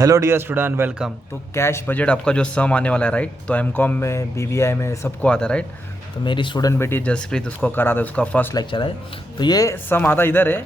Hello dear student, welcome. तो cash budget आपका जो सम आने वाला है, राइट। तो एमकॉम में, बीबीआई में सबको आता है, राइट। तो मेरी स्टूडेंट बेटी जसप्रीत उसको करा था, उसका फर्स्ट लेक्चर है। तो ये सम आधा इधर है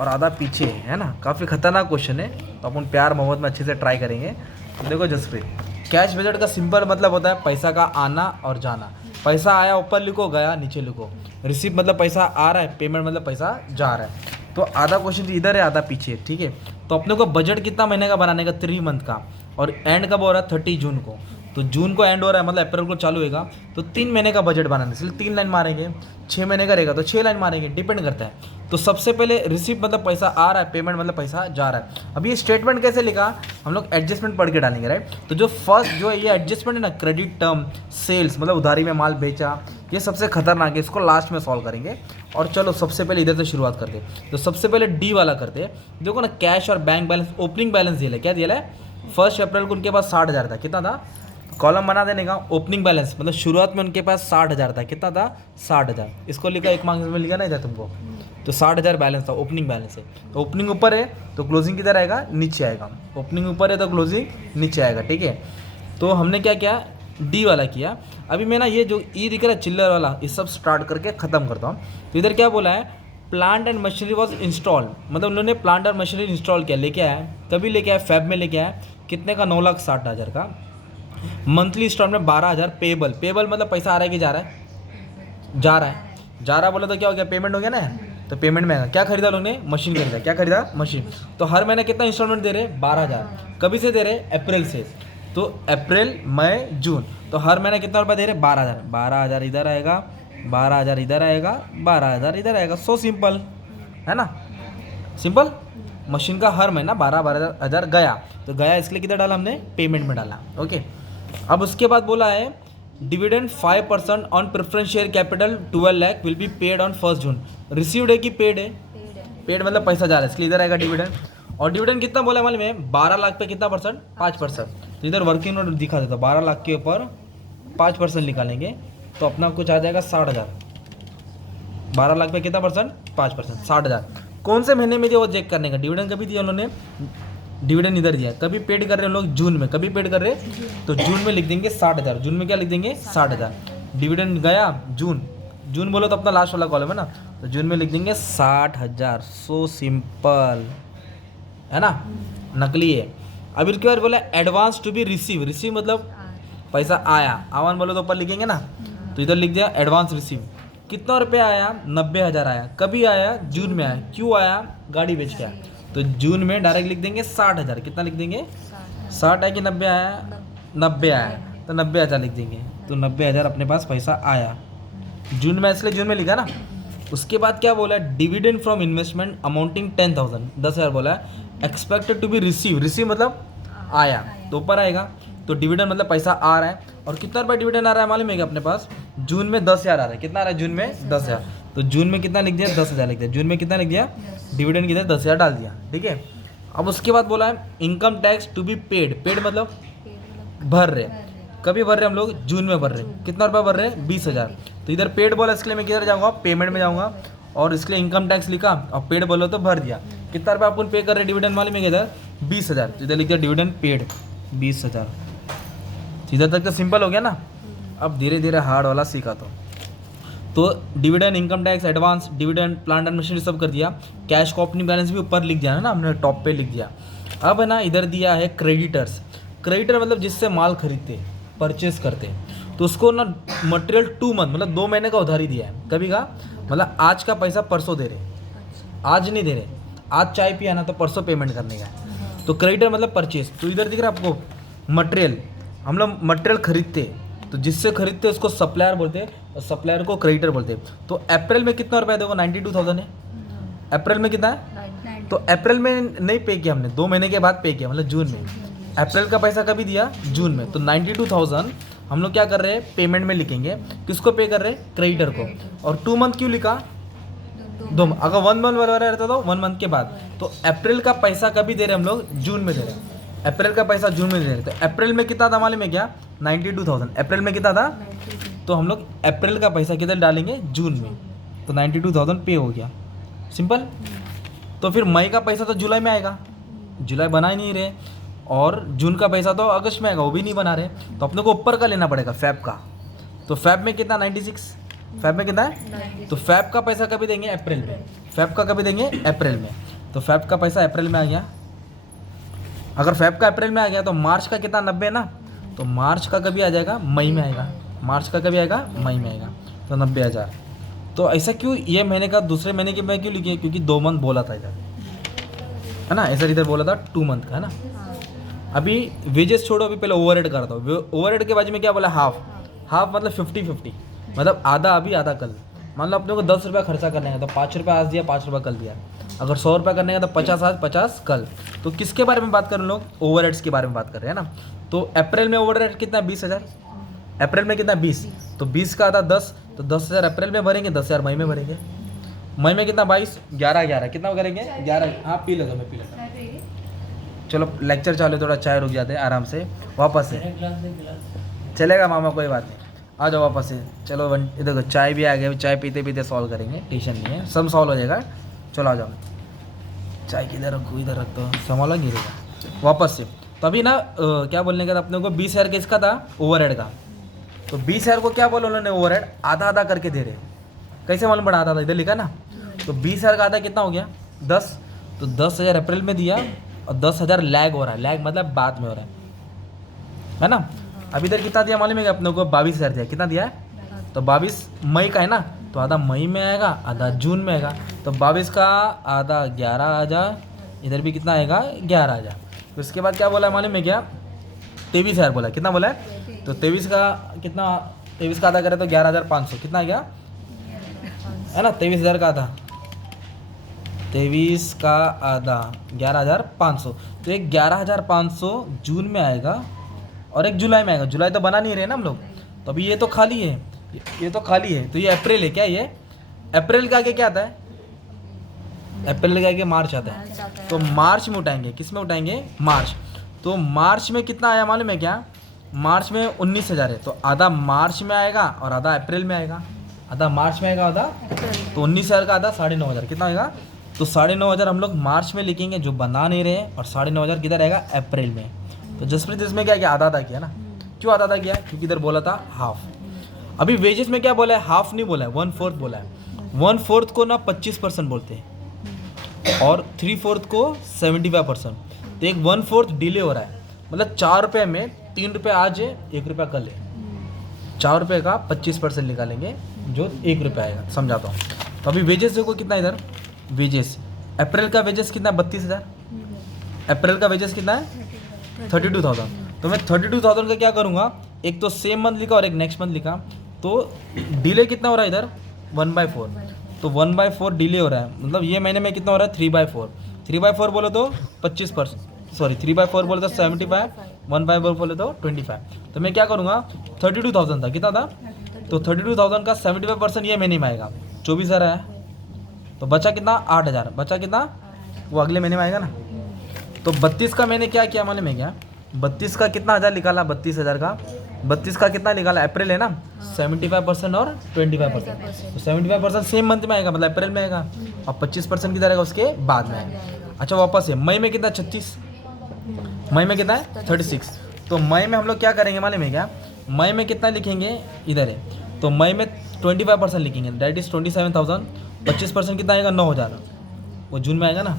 और आधा पीछे है ना। काफ़ी खतरनाक क्वेश्चन है, तो अपन प्यार मोहब्बत में अच्छे से ट्राई करेंगे। तो देखो जसप्रीत, कैश बजट का सिंपल मतलब होता है पैसा का आना और जाना। पैसा आया ऊपर लिखो, गया नीचे लिखो। रिसीव मतलब पैसा आ रहा है, पेमेंट मतलब पैसा जा रहा है। तो आधा क्वेश्चन इधर है, आधा पीछे, ठीक है। तो अपने को बजट कितना महीने का बनाने का, 3 मंथ का। और एंड कब हो रहा है, 30 जून को। तो जून को एंड हो रहा है, मतलब अप्रैल को चालू होगा। तो 3 महीने का बजट बनाना, इसलिए 3 लाइन मारेंगे। 6 महीने का रहेगा तो 6 लाइन मारेंगे, डिपेंड करता है। तो सबसे पहले रिसीव मतलब पैसा आ रहा है, पेमेंट मतलब पैसा जा रहा है। अब ये स्टेटमेंट कैसे लिखा, हम लोग एडजस्टमेंट पढ़ के डालेंगे, राइट। तो जो फर्स्ट जो है ये एडजस्टमेंट है ना, क्रेडिट टर्म, सेल्स मतलब उधारी में माल बेचा, ये सबसे खतरनाक है। इसको लास्ट में सॉल्व करेंगे। और चलो सबसे पहले इधर से शुरुआत करते हैं। तो सबसे पहले डी वाला करते हैं। देखो ना, कैश और बैंक बैलेंस, ओपनिंग बैलेंस दिया है। क्या दिया है? 1 अप्रैल को उनके पास 60,000 था। कितना था? कॉलम बना देने का। ओपनिंग बैलेंस मतलब शुरुआत में उनके पास 60,000 था। कितना था? 60,000। इसको लिखा, एक मार्क्स में लिखा नहीं था तुमको। तो 60,000 बैलेंस था, ओपनिंग बैलेंस है। तो ओपनिंग ऊपर है तो क्लोजिंग किधर आएगा? नीचे आएगा। ओपनिंग ऊपर है तो क्लोजिंग नीचे आएगा, ठीक है। तो हमने क्या किया, डी वाला किया। अभी मैं ना ये जो ई दिख रहा है चिल्लर वाला, ये सब स्टार्ट करके ख़त्म करता हूँ। तो इधर क्या बोला है, plant and machinery was install, मतलब उन्होंने प्लांट और मशीनरी इंस्टॉल किया। लेके आया, कभी लेके आया? फेब में लेके आया। कितने का? 9,60,000 का। Monthly instalment 12,000। पेबल, पेबल मतलब पैसा आ रहा है कि जा रहा है? जा रहा है। जा रहा बोला तो क्या हो गया, पेमेंट हो गया ना। तो पेमेंट में आएगा। क्या खरीदा लोगों ने? मशीन खरीदा। क्या खरीदा? मशीन। तो हर महीने कितना इंस्टॉलमेंट दे रहे? 12,000। कभी से दे रहे? अप्रैल से। तो अप्रैल, मई, जून, तो हर महीने कितना रुपया दे रहे? 12,000। 12,000 इधर आएगा, 12,000 इधर आएगा, 12,000 इधर आएगा। सो सिंपल है ना, सिंपल। मशीन का हर महीना 12,000 गया। तो गया इसलिए किधर डाला हमने? पेमेंट में डाला। ओके। अब उसके बाद बोला है dividend 5% on preference share capital 12 lakh will be paid on 1 June. Received है कि पेड है? पेड मतलब पैसा जा रहा है, इसलिए इधर आएगा डिविडेंड। और डिविडेंड कितना बोला मालूम है? 12 लाख पे कितना परसेंट? 5%। तो इधर वर्किंग नोट दिखा देता, 12 लाख के ऊपर 5% निकालेंगे तो अपना कुछ आ जाएगा 60,000। 12 लाख पे कितना परसेंट? 5%, 60,000। कौन से महीने में दिया वो चेक करने का। डिविडेंड कभी दिया उन्होंने? डिविडेंड इधर दिया। कभी पेड कर रहे हैं लोग? जून में। कभी पेड कर रहे हैं? तो जून में लिख देंगे 60,000। जून में क्या लिख देंगे? 60,000। डिविडेंड गया जून, जून बोलो तो अपना लास्ट वाला कॉलम है ना। तो जून में लिख देंगे 60,000। सो सिंपल है ना, नकली है। अब इसके बाद बोला advance to be receive. Receive मतलब पैसा आया। आवन बोलो तो ऊपर लिखेंगे ना। तो इधर लिख दिया एडवांस रिसीव। कितना रुपया आया? 90,000 आया। कभी आया? जून में आया। क्यों आया? गाड़ी बेच के आया। तो जून में डायरेक्ट लिख देंगे 60,000। कितना लिख देंगे? 60 है कि 90 आया? 90 आया तो 90,000 लिख देंगे। तो 90,000 अपने पास पैसा आया जून में, इसलिए जून में लिखा ना। उसके बाद क्या बोला है, डिविडेंड फ्रॉम इन्वेस्टमेंट अमाउंटिंग 10,000, 10,000 बोला है। Expected to be receive, receive मतलब आया तो ऊपर आएगा। तो डिविडेंड मतलब पैसा आ रहा है। और कितना रुपया डिविडेंड आ रहा है मालूम है क्या अपने पास? जून में 10,000 आ रहा है। कितना आ रहा है जून में? 10,000। तो जून में कितना लिख दिया? 10,000 लिख दिया। जून में कितना लिख दिया? डिविडेंड किधर? 10,000 डाल दिया, ठीक है। अब उसके बाद बोला है income tax to be paid. Paid मतलब भर रहे। कभी भर रहे हम लोग? जून में भर रहे। कितना रुपया भर रहे? 20,000। तो इधर पेड बोला, इसके लिए मैं किधर जाऊँगा? पेमेंट में जाऊँगा। और इसके लिए इनकम टैक्स लिखा और पेड बोलो तो भर दिया। कितना रुपया अपन पे कर रहे डिविडेंड वाले में? इधर 20,000। तो इधर लिख दिया डिविडेंड पेड 20,000। इधर तक तो सिंपल हो गया ना। अब धीरे धीरे हार्ड वाला सीखा तो dividend, income tax, advance, dividend, plant and machinery सब कर दिया। कैश का ओपनिंग बैलेंस भी ऊपर लिख दिया है ना हमने, टॉप पे लिख दिया। अब है ना इधर दिया है क्रेडिटर्स। क्रेडिटर मतलब जिससे माल खरीदते, परचेस करते, तो उसको ना मटेरियल 2 मंथ मतलब 2 महीने का उधारी दिया है। कभी का मतलब आज का पैसा परसों दे रहे, आज नहीं दे रहे। आज चाय पिया ना तो परसों पेमेंट करने का है। तो क्रेडिटर मतलब परचेस। तो इधर दिख रहा है आपको मटेरियल, हम लोग मटेरियल खरीदते, तो जिससे खरीदते उसको सप्लायर बोलते हैं और सप्लायर को क्रेडिटर बोलते हैं। तो अप्रैल में कितना रुपया देखो? 92,000 है। अप्रैल में कितना है? तो अप्रैल में नहीं पे किया हमने, 2 महीने के बाद पे किया, मतलब जून में। अप्रैल का पैसा कभी दिया? जून में। तो 92,000 हम लोग क्या कर रहे हैं? पेमेंट में लिखेंगे। किसको पे कर रहे हैं? क्रेडिटर को। और 2 मंथ क्यों लिखा? 2 अगर 1 मंथ वाला रहता तो 1 मंथ के बाद। तो अप्रैल का पैसा कभी दे रहे हम लोग? जून में दे रहे हैं। अप्रैल का पैसा जून में दे रहे। तो अप्रैल में कितना था मालूम है क्या? 92,000। अप्रैल में कितना था? तो हम लोग अप्रैल का पैसा किधर डालेंगे? जून में। तो 92,000 पे हो गया, सिंपल। तो फिर मई का पैसा तो जुलाई में आएगा, जुलाई बना ही नहीं रहे। और जून का पैसा तो अगस्त में आएगा, वो भी नहीं बना रहे, तो अपने को ऊपर का लेना पड़ेगा फैब का। तो फैब में कितना 96, फैब में कितना है, तो फैब का पैसा कभी देंगे अप्रैल में, फैब का कभी देंगे अप्रैल में। तो फैब का पैसा अप्रैल में आ गया। अगर फैब का अप्रैल में आ गया तो मार्च का कितना 90 ना, तो मार्च का कभी आ जाएगा मई में आएगा, मार्च का कभी आएगा मई में आएगा, तो 90,000। तो ऐसा क्यों, ये महीने का दूसरे महीने के मैं क्यों लिखी, क्योंकि 2 मंथ बोला था इधर, है ना, ऐसा इधर बोला था 2 मंथ का, है ना। अभी वेजेस छोड़ो, अभी पहले ओवरहेड करता हूँ। ओवरहेड के बाजू में क्या बोला, हाफ, हाफ मतलब 50-50, मतलब आधा अभी आधा कल। मान लो अपने को 10 रुपया खर्चा करने का, तो 5 रुपया आज दिया, 5 रुपया कल दिया। अगर 100 रुपया करने का तो 50 आज 50 कल। तो किसके बारे में बात कर रहे हैं लोग, ओवरहेड्स के बारे में बात कर रहे हैं ना। तो अप्रैल में ओवरहेड कितना, 20,000, अप्रैल में कितना 20, तो 20 का आधा 10, तो 10,000 अप्रैल में भरेंगे, 10,000 मई में भरेंगे। मई में कितना 22, 11 कितना करेंगे 11। हाँ पी लेगा, मैं पी लेगा। चलो लेक्चर चालू, थोड़ा चाय रुक जाते हैं आराम से, वापस से चलेगा मामा, कोई बात नहीं, आ जाओ वापस से। चलो देखो चाय भी आ गया, चाय पीते पीते सॉल्व करेंगे, टेंशन नहीं है, सब सॉल्व हो जाएगा। चलो आ जाओ, चाय किधर रखो, इधर रख दो, संभाला गिरेगा वापस से। तो अभी ना क्या बोलने का था अपने को, 20,000 किसका था, ओवरहेड का। तो 20,000 को क्या बोला उन्होंने, ओवरहेड आधा आधा करके दे रहे। कैसे मालूम पड़ा, आधा आधा इधर लिखा ना। तो 20,000 का आधा कितना हो गया 10, तो 10,000 अप्रैल में दिया और 10,000 लैग हो रहा है, लैग मतलब बाद में हो रहा है ना। अभी इधर कितना दिया मालूम है अपने को, 22,000 दिया, कितना दिया है, तो 22 मई का है ना, तो आधा मई में आएगा, आधा जून में आएगा। तो 22 का आधा 11,000, इधर भी कितना आएगा 11,000। तो उसके बाद क्या बोला मालूम है क्या, 23,000 बोला, कितना बोला है, तो 23 का कितना, 23 का आधा करें तो 11,500, कितना आ गया, है ना, 23,000 का आधा, 23 का आधा 11,500। तो एक 11,500 जून में आएगा और एक जुलाई में आएगा। जुलाई तो बना नहीं रहे ना हम लोग, तो अभी ये तो खाली है, ये तो खाली है। तो ये अप्रैल है क्या, ये अप्रैल के आगे क्या आता है, अप्रैल के आगे मार्च आता है। तो मार्च में उठाएंगे, किस में उठाएंगे, मार्च। तो मार्च में कितना आया मालूम है क्या, मार्च में 19,000 है, तो आधा मार्च में आएगा और आधा अप्रैल में आएगा, आधा मार्च में आएगा, आधा, तो 19,000 का आधा 9,500, कितना आएगा, तो 9,500 हम लोग मार्च में लिखेंगे जो बना नहीं रहे, और 9,500 किधर आएगा अप्रैल में। तो जसप्रीत इसमें क्या किया, आधा आधा किया ना। क्यों आधा आधा किया, क्योंकि इधर बोला था हाफ। अभी वेजेस में क्या बोला है, हाफ नहीं बोला है, 1/4 बोला है। 1/4 को ना 25% बोलते हैं और 3/4 को 75%। तो एक 1/4 डिले हो रहा है, मतलब 4 रुपये में 3 रुपये आज है, 1 रुपया कल है। 4 रुपये का 25% निकालेंगे, जो 1 रुपया आएगा, समझाता हूँ। तो अभी वेजेस देखो कितना, इधर वेजेस अप्रैल का वेजेस कितना, 32,000। अप्रैल का वेजेस कितना है, 32,000। तो मैं 32,000 का क्या करूँगा, एक तो सेम मंथ लिखा और एक नेक्स्ट मंथ लिखा। तो डिले कितना हो रहा है इधर, 1/4। तो 1/4 डिले हो रहा है, मतलब ये महीने में कितना हो रहा है, 3/4। 3/4 बोलो तो 25%, सॉरी 3/4 बोले तो 75, 1/4 बोले तो 25। तो मैं क्या करूँगा, 32,000 था, कितना था, तो 32,000 का 75% ये महीने में आएगा, 24,000 आया। तो बचा कितना, 8,000, बचा कितना, वो अगले महीने में आएगा ना। तो 32 का मैंने क्या किया मालूम है क्या, 32 का कितना हज़ार निकाला, 32,000 का 32 का कितना निकाला, अप्रैल है ना, 75% और 25%। तो 75% सेम मंथ में आएगा, मतलब अप्रैल में आएगा, और 25% किधर आएगा, उसके बाद में आएगा। अच्छा वापस है, मई में कितना, 36, मई में कितना है, 36। तो मई में हम लोग क्या करेंगे मालूम है क्या, मई में कितना लिखेंगे, इधर है, तो मई में 25% लिखेंगे, दैट इज 27,000। 25% कितना आएगा, 9,000, वो जून में आएगा ना।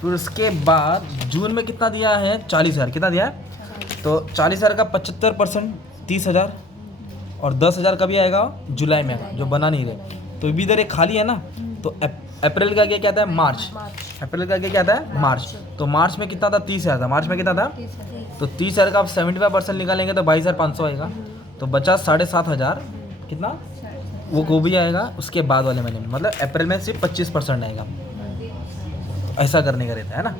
फिर उसके बाद जून में कितना दिया है, 40,000, कितना दिया है, तो 40,000 का 75% 30,000, और 10,000 कभी आएगा, जुलाई में आएगा, जो बना नहीं रहे। तो अभी इधर एक खाली है ना, तो अप्रैल का क्या आता है, मार्च। अप्रैल का क्या आता है, मार्च। तो मार्च में कितना था, 30,000 था, मार्च में कितना था, तो 30,000 का आप 75% निकालेंगे तो 22,500 आएगा। तो बचा 7,500, कितना, वो भी आएगा उसके बाद वाले महीने में, मतलब अप्रैल में सिर्फ 25% आएगा। ऐसा करने का रहता है ना।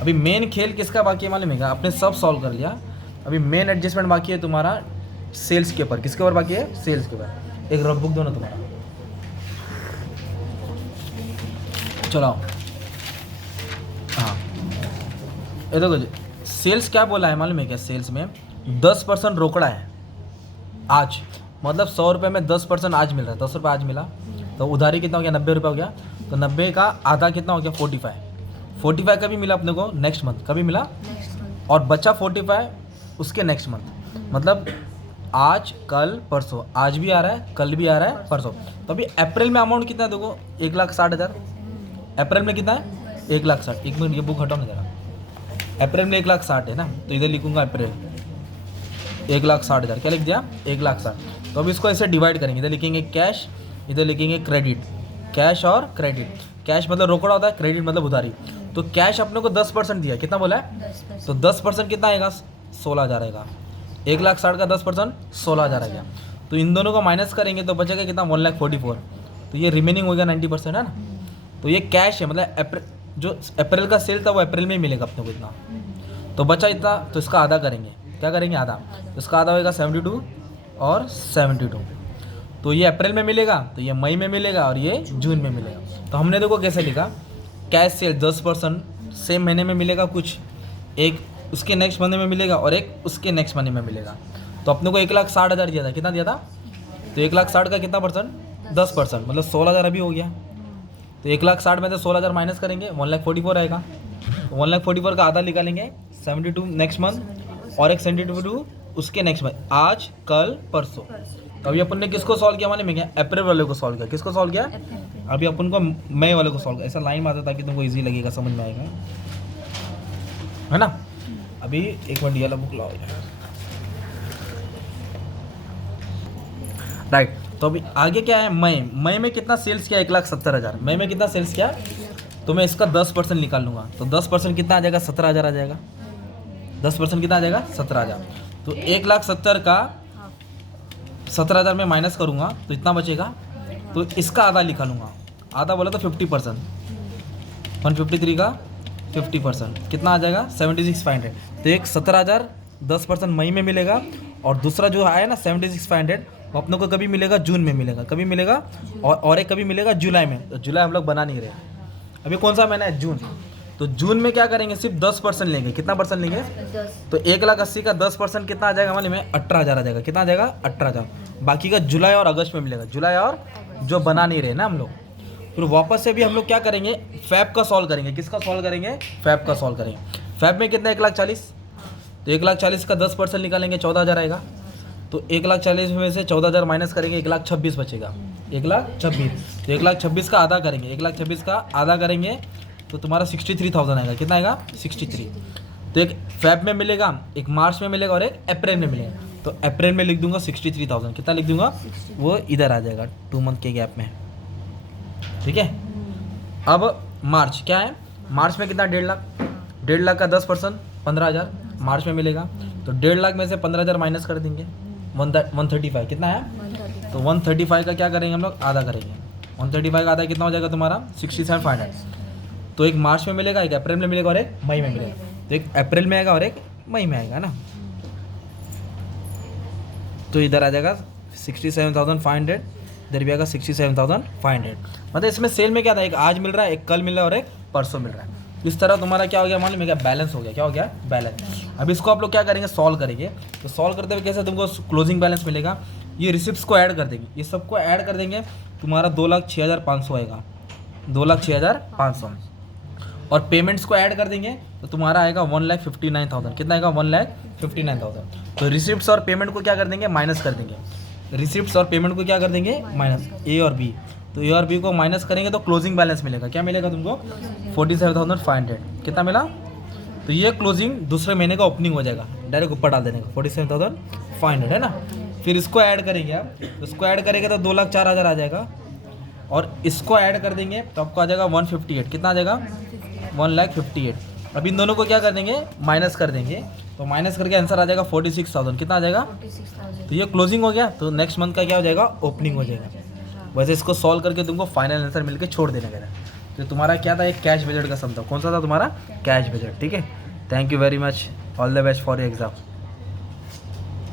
अभी मेन खेल किसका बाकी है मालूम है क्या, आपने सब सॉल्व कर लिया, अभी मेन एडजस्टमेंट बाकी है तुम्हारा सेल्स के ऊपर। किसके ऊपर बाकी है, सेल्स के ऊपर। एक रफ बुक दो ना तुम्हारा, चलाओ। हाँ ये देखो जी, सेल्स क्या बोला है मालूम है क्या, सेल्स में 10% रोकड़ा है आज, मतलब 100 रुपये में 10% आज मिल रहा है, 10 रुपये आज मिला, तो उधारी कितना हो गया, 90 रुपये हो गया। तो 90 का आधा कितना हो गया, 45 कभी मिला अपने को, नेक्स्ट मंथ कभी मिला, और बचा 45 उसके नेक्स्ट मंथ, मतलब आज कल परसों, आज भी आ रहा है, कल भी आ रहा है, परसों। तो अभी अप्रैल में अमाउंट कितना है देखो, 1,60,000। अप्रैल में कितना है 1,60,000। एक मिनट ये बुक हटाओ ना जरा। अप्रैल में 1,60,000 है ना, तो इधर लिखूंगा अप्रैल 1,60,000। क्या लिख दिया 1,60,000। तो अब इसको ऐसे डिवाइड करेंगे, इधर लिखेंगे कैश, इधर लिखेंगे क्रेडिट। कैश और क्रेडिट, कैश मतलब रोकड़ा होता है, क्रेडिट मतलब उधारी। तो कैश अपने को 10% दिया, कितना बोला है, तो 10% कितना आएगा 16,000 आएगा। 1,60,000 का 10% 16,000 आ गया। तो इन दोनों को माइनस करेंगे तो बचेगा कितना 1,44,000। तो ये रिमेनिंग हो गया 90% है ना। तो ये कैश है, मतलब जो अप्रैल का सेल था वो अप्रैल में ही मिलेगा अपने को इतना। तो बचा इतना, तो इसका आधा करेंगे, क्या करेंगे आधा, तो इसका आधा होगा 72 और 72। तो ये अप्रैल में मिलेगा, तो ये मई में मिलेगा और ये जून में मिलेगा। तो हमने देखो कैसे लिखा, कैश सेल 10% सेम महीने में मिलेगा कुछ, एक उसके नेक्स्ट महीने में मिलेगा और एक उसके नेक्स्ट महीने में मिलेगा। तो अपने को 1,60,000 दिया था, कितना दिया था, तो 1,60,000 का कितना परसेंट 10%, मतलब 16,000 अभी हो गया। तो 1,60,000 में से 16,000 माइनस करेंगे 1,44,000 आएगा। 1,44,000 का आधा निकालेंगे 72 नेक्स्ट मंथ और एक 72 उसके नेक्स्ट मंथ, आज कल परसों। तो अभी अपन ने किसको सॉल्व किया माने में, क्या अप्रैल वाले को सॉल्व किया, किसको सॉल्व किया, अभी अपन को मई वाले को सॉल्व किया। ऐसा लाइन में आता ताकि तुमको इजी लगेगा, समझ में आएगा, है ना। अभी एक मिनट ये वाला बुक लाओ यार, राइट। तो अभी आगे क्या है, मई में कितना सेल्स किया 1,70,000। मई में कितना सेल्स किया, तो मैं इसका 10% निकाल लूँगा। तो 10% कितना आ जाएगा 17,000 आ जाएगा। 10% कितना आ जाएगा 17,000। तो 1,70,000 का 17,000 में माइनस करूँगा तो इतना बचेगा। तो इसका आधा लिखा लूँगा, आधा बोला तो 50%, 153 का 50% कितना आ जाएगा 76,500। तो एक 17,000 10% मई में मिलेगा, और दूसरा जो आया ना 76,500 वो अपने को कभी मिलेगा जून में मिलेगा, कभी मिलेगा और एक कभी मिलेगा जुलाई में। तो जुलाई हम लोग बना नहीं रहे, अभी कौन सा महीना है जून। तो जून में क्या करेंगे, सिर्फ 10% लेंगे। कितना परसेंट लेंगे, तो 1,80,000 का 10% कितना आ जाएगा मालूम है 18,000 आ जाएगा। कितना आ जाएगा 18,000। बाकी का जुलाई और अगस्त में मिलेगा, जुलाई और जो बना नहीं रहे ना हम लोग। फिर वापस से भी हम लोग क्या करेंगे, फैब का सॉल्व करेंगे। किसका सॉल्व करेंगे, फैब का सॉल्व करेंगे। फैब में कितना 1,40,000, तो 1,40,000 का 10% निकालेंगे 14,000 आएगा। तो 1,40,000 में से 14,000 माइनस करेंगे 1,26,000 बचेगा, 1,26,000। तो 1,26,000 का आधा करेंगे, 1,26,000 का आधा करेंगे तो तुम्हारा 63,000 आएगा। कितना आएगा 63। तो एक फैब में मिलेगा, एक मार्च में मिलेगा और एक अप्रैल में मिलेगा। तो अप्रैल में लिख दूंगा 63,000। कितना लिख दूंगा, वो इधर आ जाएगा 2 मंथ के गैप में, ठीक है। अब मार्च क्या है, मार्च में कितना 1,50,000, 1,50,000 का 10% 15,000 मार्च में मिलेगा। तो 1,50,000 में से 15,000 माइनस कर देंगे 135। कितना है, तो 135 का क्या करेंगे हम लोग, आधा करेंगे। 135 का आधा कितना हो जाएगा तुम्हारा 67,500। तो एक मार्च में मिलेगा, एक अप्रैल में मिलेगा और एक मई में मिलेगा। तो एक अप्रैल में आएगा और एक मई में आएगा ना। तो इधर आ जाएगा 67,500, इधर भी आएगा 67,500। मतलब इसमें सेल में क्या था, एक आज मिल रहा है, एक कल मिल रहा है और एक परसों मिल रहा है। इस तरह तुम्हारा क्या हो गया मालूम है, क्या बैलेंस हो गया। क्या हो गया, बैलेंस। अब इसको आप लोग क्या करेंगे, सॉल्व करेंगे। तो सॉल्व करते हुए कैसे तुमको क्लोजिंग बैलेंस मिलेगा, ये रिसिप्ट्स को ऐड कर देंगे, ये सबको ऐड कर देंगे, तुम्हारा 2,06,500 आएगा, 2,06,500। और पेमेंट्स को ऐड कर देंगे तो तुम्हारा आएगा 1,59,000। कितना आएगा 1,59,000। तो रिसिप्ट्स और पेमेंट को क्या कर देंगे, माइनस कर देंगे। रिसिप्ट्स और पेमेंट को क्या कर देंगे, माइनस, ए और बी। तो ए और बी को माइनस करेंगे तो क्लोजिंग बैलेंस मिलेगा। क्या मिलेगा तुमको 47,500। कितना मिला, तो ये क्लोजिंग दूसरे महीने का ओपनिंग हो जाएगा, डायरेक्ट ऊपर डाल देने का 47,500 है ना। फिर इसको ऐड करेंगे आप, इसको ऐड करेंगे तो 2,04,000 आ जाएगा। और इसको ऐड कर देंगे तो आपको आ जाएगा 158। कितना आ जाएगा 1,58,000। अब इन दोनों को क्या कर देंगे, माइनस कर देंगे। तो माइनस करके आंसर आ जाएगा 46,000। कितना आ जाएगा, तो ये क्लोजिंग हो गया। तो नेक्स्ट मंथ का क्या हो जाएगा, ओपनिंग हो जाएगा। वैसे इसको सॉल्व करके तुमको फाइनल आंसर मिलके छोड़ देना है। तो तुम्हारा क्या था, एक कैश बजट का सम था। कौन सा था तुम्हारा, कैश बजट, ठीक है। Thank you very much, all the best for your exam.